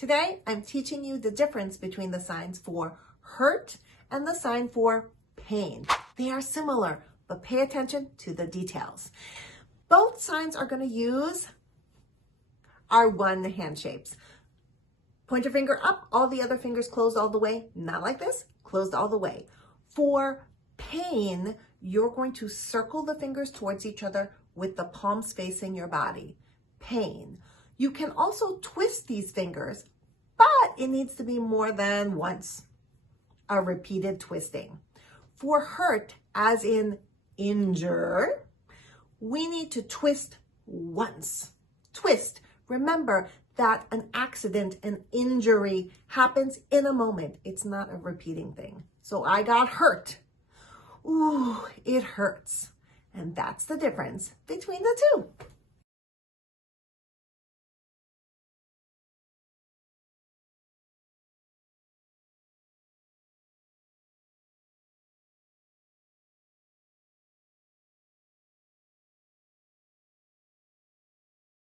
Today, I'm teaching you the difference between the signs for hurt and the sign for pain. They are similar, but pay attention to the details. Both signs are going to use our one hand shapes. Pointer finger up, all the other fingers closed all the way. Not like this, closed all the way. For pain, you're going to circle the fingers towards each other with the palms facing your body. Pain. You can also twist these fingers, but it needs to be more than once. A repeated twisting. For hurt, as in injure, we need to twist once. Twist. Remember that an accident, an injury happens in a moment. It's not a repeating thing. So I got hurt. Ooh, it hurts. And that's the difference between the two.